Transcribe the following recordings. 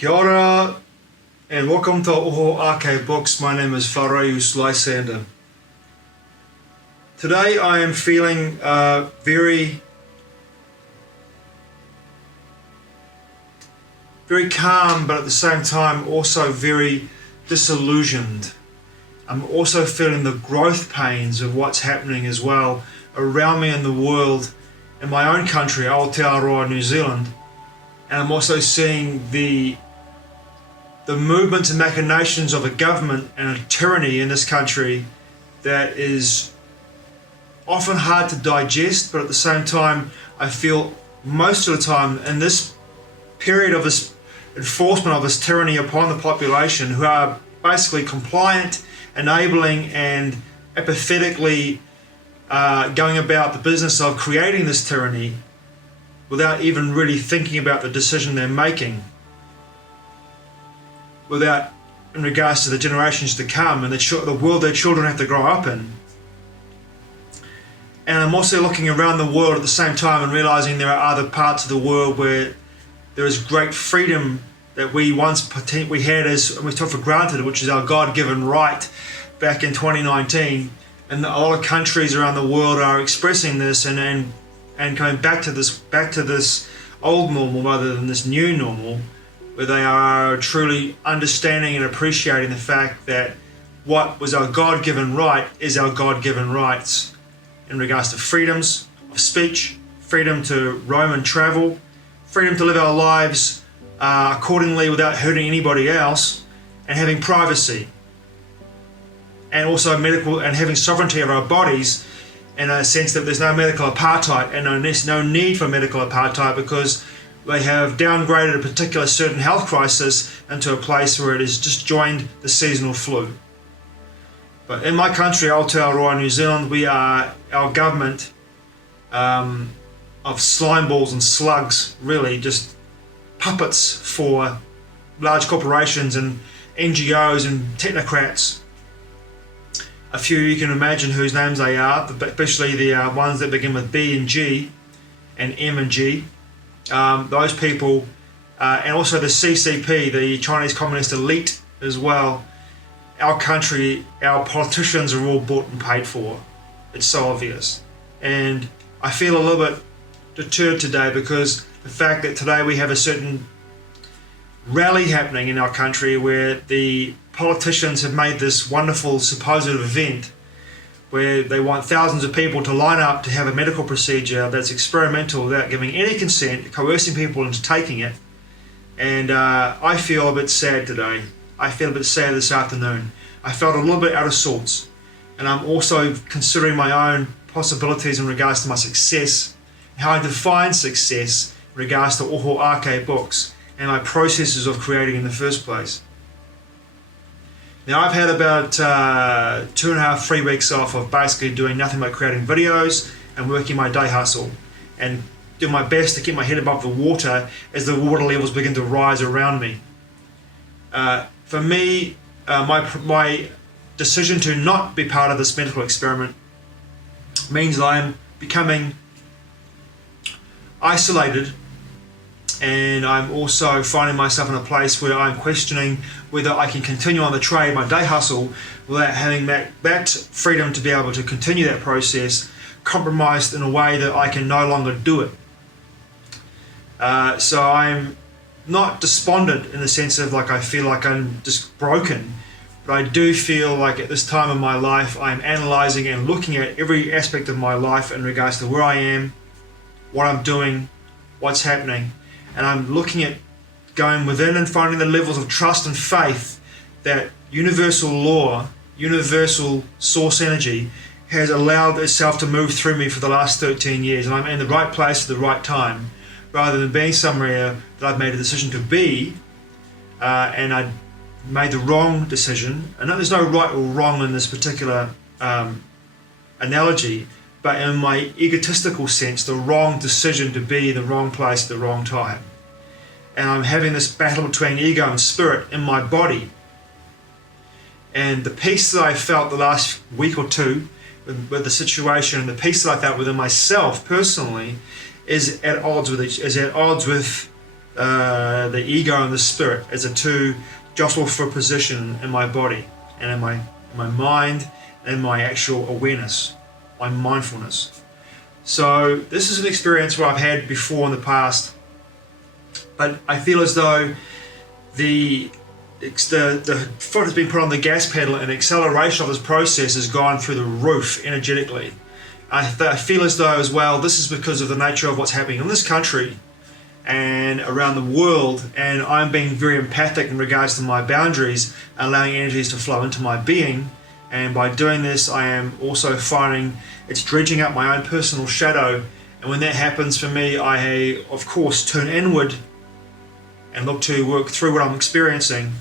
Kia ora, and welcome to Aotearoa Books. My name is Whareus Lysander. Today I am feeling very calm, but at the same time also very disillusioned. I'm also feeling the growth pains of what's happening as well around me in the world, in my own country, Aotearoa, New Zealand. And I'm also seeing the movements and machinations of a government and a tyranny in this country that is often hard to digest, but at the same time I feel most of the time in this period of this enforcement of this tyranny upon the population, who are basically compliant, enabling and apathetically going about the business of creating this tyranny without even really thinking about the decision they're making, without in regards to the generations to come and the world their children have to grow up in. And I'm also looking around the world at the same time and realizing there are other parts of the world where there is great freedom that we had and we took for granted, which is our God-given right back in 2019. And a lot of countries around the world are expressing this and coming back to this old normal rather than this new normal, where they are truly understanding and appreciating the fact that what was our God-given right is our God-given rights in regards to freedoms of speech, freedom to roam and travel, freedom to live our lives accordingly without hurting anybody else, and having privacy, and also medical and having sovereignty of our bodies, in a sense that there's no medical apartheid and no need for medical apartheid, because they have downgraded a particular certain health crisis into a place where it has just joined the seasonal flu. But in my country, Aotearoa, New Zealand, our government of slime balls and slugs, really just puppets for large corporations and NGOs and technocrats. A few you can imagine whose names they are, especially the ones that begin with B and G and M and G. Those people, and also the CCP, the Chinese Communist elite as well. Our country, our politicians are all bought and paid for. It's so obvious. And I feel a little bit deterred today because the fact that today we have a certain rally happening in our country where the politicians have made this wonderful supposed event where they want thousands of people to line up to have a medical procedure that's experimental without giving any consent, coercing people into taking it. And I feel a bit sad today. I feel a bit sad this afternoon. I felt a little bit out of sorts. And I'm also considering my own possibilities in regards to my success, how I define success in regards to Aotearoa books and my processes of creating in the first place. Now I've had about 2.5, 3 weeks off of basically doing nothing but creating videos and working my day hustle and doing my best to keep my head above the water as the water levels begin to rise around me. For me, my decision to not be part of this medical experiment means that I'm becoming isolated, and I'm also finding myself in a place where I'm questioning whether I can continue on the trade, my day hustle, without having that freedom to be able to continue that process compromised in a way that I can no longer do it. So I'm not despondent in the sense of like I feel like I'm just broken, but I do feel like at this time of my life I'm analysing and looking at every aspect of my life in regards to where I am, what I'm doing, what's happening. And I'm looking at going within and finding the levels of trust and faith that universal law, universal source energy has allowed itself to move through me for the last 13 years. And I'm in the right place at the right time, rather than being somewhere that I've made a decision to be, and I made the wrong decision. And there's no right or wrong in this particular analogy, but in my egotistical sense, the wrong decision to be in the wrong place at the wrong time. And I'm having this battle between ego and spirit in my body. And the peace that I felt the last week or two with the situation, and the peace that I felt within myself personally, is at odds with the ego and the spirit as the two jostle for position in my body and in my mind and my actual awareness, my mindfulness. So this is an experience where I've had before in the past, but I feel as though the foot has been put on the gas pedal and the acceleration of this process has gone through the roof energetically. I feel as though as well this is because of the nature of what's happening in this country and around the world, and I'm being very empathic in regards to my boundaries, allowing energies to flow into my being, and by doing this I am also finding it's dredging up my own personal shadow, and when that happens for me I of course turn inward and look to work through what I'm experiencing.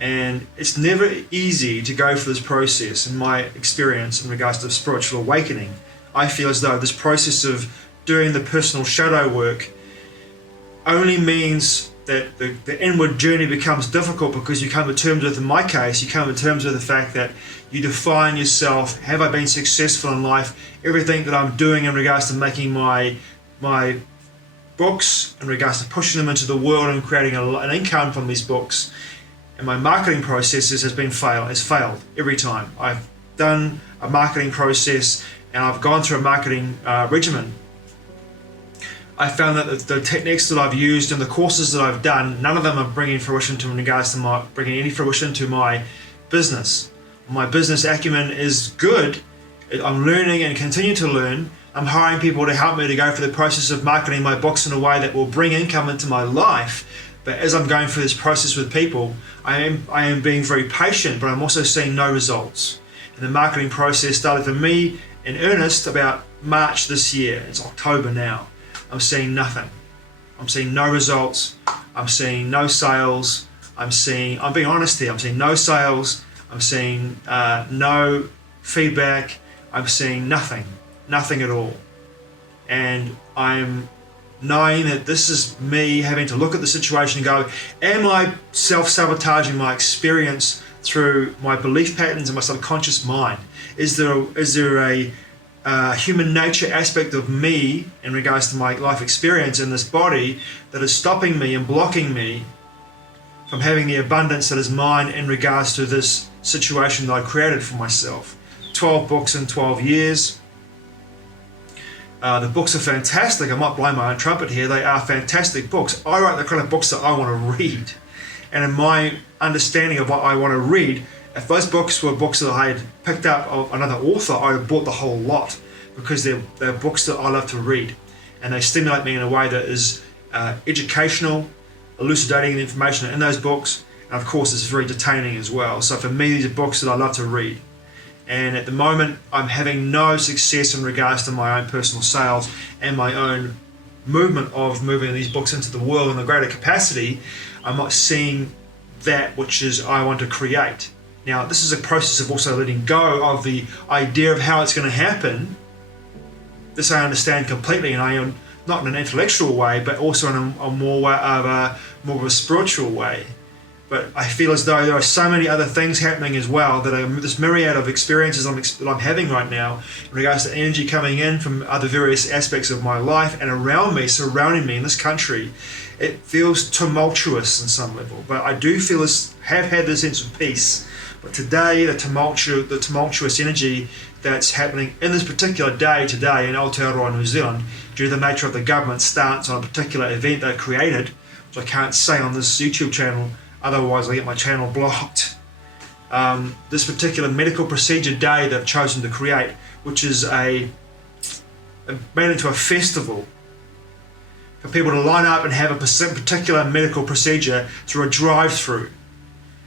And it's never easy to go through this process in my experience in regards to spiritual awakening. I feel as though this process of doing the personal shadow work only means that the inward journey becomes difficult because you come to terms with, in my case, you come to terms with the fact that you define yourself. Have I been successful in life? Everything that I'm doing in regards to making my books, in regards to pushing them into the world and creating an income from these books, and my marketing processes has failed every time. I've done a marketing process and I've gone through a marketing regimen. I found that the techniques that I've used and the courses that I've done, none of them are bringing fruition to in regards to bringing any fruition to my business. My business acumen is good. I'm learning and continue to learn. I'm hiring people to help me to go through the process of marketing my books in a way that will bring income into my life. But as I'm going through this process with people, I am being very patient, but I'm also seeing no results. And the marketing process started for me in earnest about March this year. It's October now. I'm seeing nothing. I'm seeing no results. I'm seeing no sales. I'm being honest here, I'm seeing no sales. I'm seeing no feedback. I'm seeing nothing at all. And I'm knowing that this is me having to look at the situation and go, am I self-sabotaging my experience through my belief patterns and my subconscious mind? Is there a human nature aspect of me in regards to my life experience in this body that is stopping me and blocking me from having the abundance that is mine in regards to this situation that I created for myself? 12 books in 12 years. The books are fantastic. I'm not blowing my own trumpet here. They are fantastic books. I write the kind of books that I want to read. And in my understanding of what I want to read, if those books were books that I had picked up of another author, I would have bought the whole lot because they're books that I love to read. And they stimulate me in a way that is educational, elucidating the information in those books. And of course, it's very detaining as well. So for me, these are books that I love to read. And at the moment, I'm having no success in regards to my own personal sales and my own movement of moving these books into the world in a greater capacity. I'm not seeing that which is I want to create. Now, this is a process of also letting go of the idea of how it's going to happen. This I understand completely, and I am not in an intellectual way, but also in a more of a spiritual way. But I feel as though there are so many other things happening as well, that are this myriad of experiences that I'm having right now in regards to energy coming in from other various aspects of my life and around me, surrounding me in this country. It feels tumultuous in some level, but I do have had this sense of peace. But today, the tumultuous energy that's happening in this particular day today in Aotearoa, New Zealand, due to the nature of the government stance on a particular event they created, which I can't say on this YouTube channel, otherwise I get my channel blocked. This particular medical procedure day they've chosen to create, which is made into a festival for people to line up and have a particular medical procedure through a drive-through.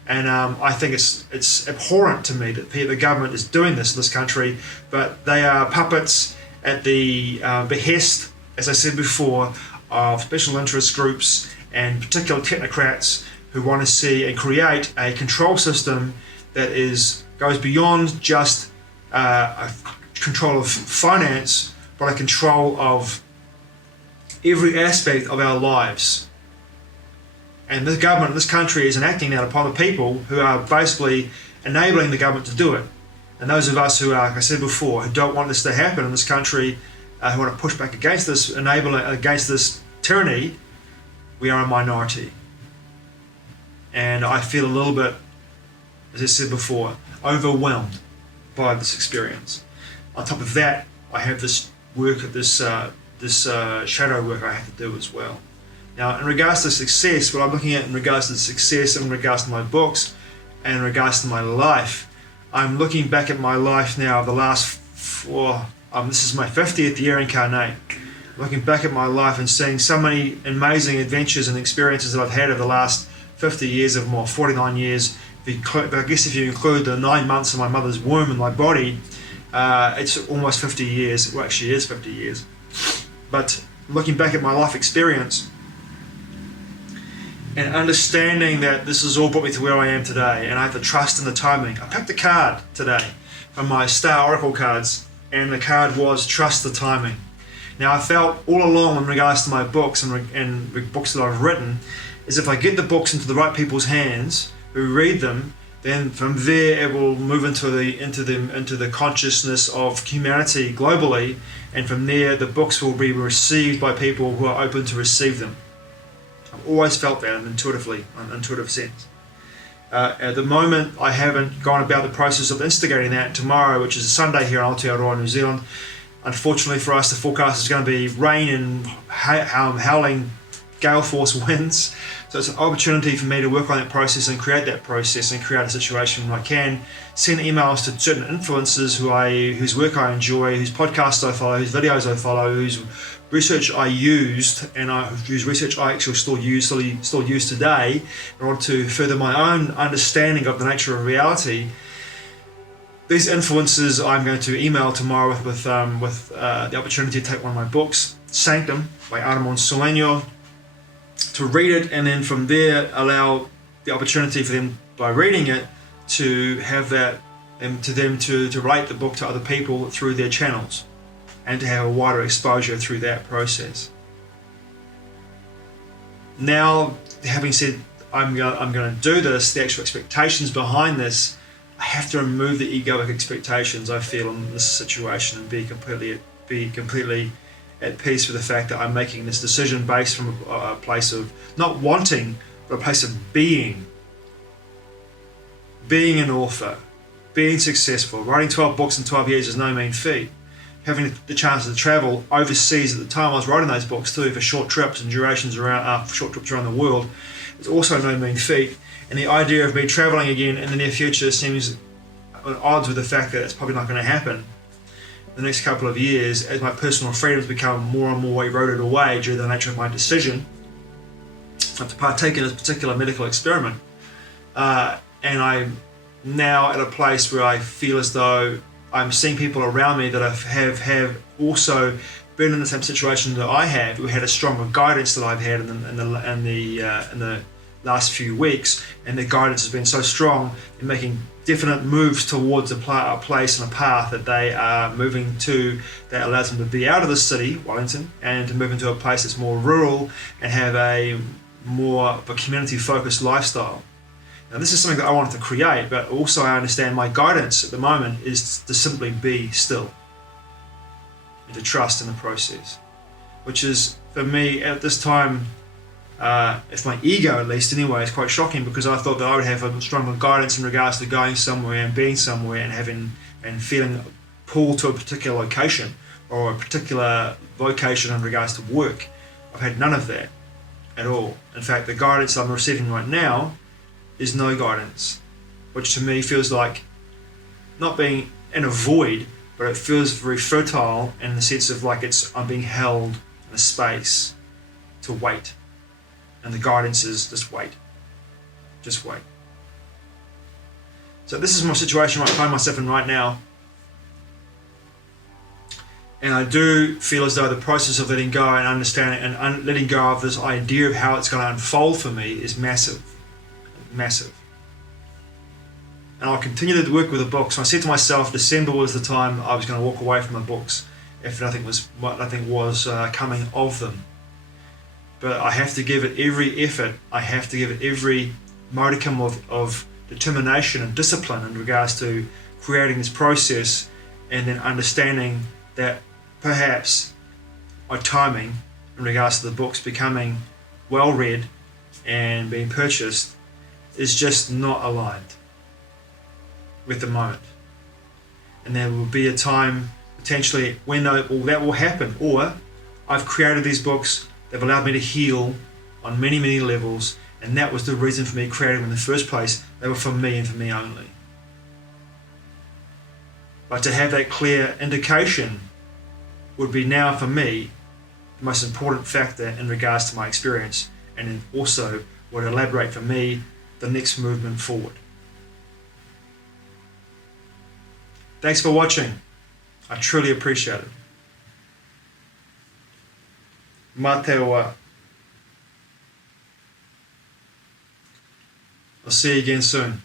And I think it's abhorrent to me that the government is doing this in this country, but they are puppets at the behest, as I said before, of special interest groups and particular technocrats who want to see and create a control system that goes beyond just a control of finance, but a control of every aspect of our lives. And the government in this country is enacting that upon the people who are basically enabling the government to do it. And those of us who are, like I said before, who don't want this to happen in this country, who want to push back against this, against this tyranny, we are a minority. And I feel a little bit, as I said before, overwhelmed by this experience. On top of that, I have this work, this shadow work I have to do as well. Now, in regards to success, what I'm looking at in regards to success, in regards to my books, and in regards to my life, I'm looking back at my life now, the last this is my 50th year incarnate. Looking back at my life and seeing so many amazing adventures and experiences that I've had over the last 50 years of more, 49 years. I guess if you include the 9 months of my mother's womb in my body, it's almost 50 years. Well, actually it is 50 years. But looking back at my life experience and understanding that this has all brought me to where I am today, and I have to trust in the timing. I picked a card today from my Star Oracle cards, and the card was trust the timing. Now, I felt all along in regards to my books and books that I've written, is if I get the books into the right people's hands who read them, then from there it will move into the consciousness of humanity globally, and from there the books will be received by people who are open to receive them. I've always felt that intuitively, an intuitive sense. At the moment, I haven't gone about the process of instigating that. Tomorrow, which is a Sunday here in Aotearoa, New Zealand, unfortunately for us, the forecast is going to be rain and howling gale force winds. So it's an opportunity for me to work on that process and create a situation where I can send emails to certain influencers whose work I enjoy, whose podcasts I follow, whose videos I follow, whose research I used, and whose research I actually still use today in order to further my own understanding of the nature of reality. These influencers I'm going to email tomorrow with the opportunity to take one of my books, Sanctum by Aotearoa Soleno, to read it, and then from there allow the opportunity for them, by reading it, to have that, and to them to relate the book to other people through their channels, and to have a wider exposure through that process. Now, having said I'm going to do this, the actual expectations behind this, I have to remove the egoic expectations I feel in this situation and be completely at peace with the fact that I'm making this decision based from a place of not wanting, but a place of being. Being an author, being successful. Writing 12 books in 12 years is no mean feat. Having the chance to travel overseas at the time I was writing those books too, for short trips and durations around the world, is also no mean feat. And the idea of me traveling again in the near future seems at odds with the fact that it's probably not going to happen the next couple of years, as my personal freedoms become more and more eroded away due to the nature of my decision to partake in this particular medical experiment. And I'm now at a place where I feel as though I'm seeing people around me that have also been in the same situation that I have, who had a stronger guidance that I've had in the last few weeks, and their guidance has been so strong in making definite moves towards a place and a path that they are moving to, that allows them to be out of the city, Wellington, and to move into a place that's more rural and have a more of a community-focused lifestyle. Now, this is something that I wanted to create, but also I understand my guidance at the moment is to simply be still and to trust in the process, which is, for me, at this time, it's my ego at least anyway, it's quite shocking, because I thought that I would have a stronger guidance in regards to going somewhere and being somewhere and feeling pulled to a particular location or a particular vocation in regards to work. I've had none of that at all. In fact, the guidance I'm receiving right now is no guidance, which to me feels like not being in a void, but it feels very fertile in the sense of like I'm being held in a space to wait. And the guidance is just wait. Just wait. So this is my situation I find myself in right now. And I do feel as though the process of letting go and understanding and letting go of this idea of how it's going to unfold for me is massive. Massive. And I'll continue to work with the books. I said to myself, December was the time I was going to walk away from the books if nothing was coming of them. But I have to give it every effort. I have to give it every modicum of determination and discipline in regards to creating this process, and then understanding that perhaps my timing in regards to the books becoming well read and being purchased is just not aligned with the moment. And there will be a time potentially when that will happen. Or I've created these books, they've allowed me to heal on many, many levels, and that was the reason for me creating them in the first place. They were for me and for me only. But to have that clear indication would be now for me the most important factor in regards to my experience, and then also would elaborate for me the next movement forward. Thanks for watching. I truly appreciate it. Aotearoa. I'll see you again soon.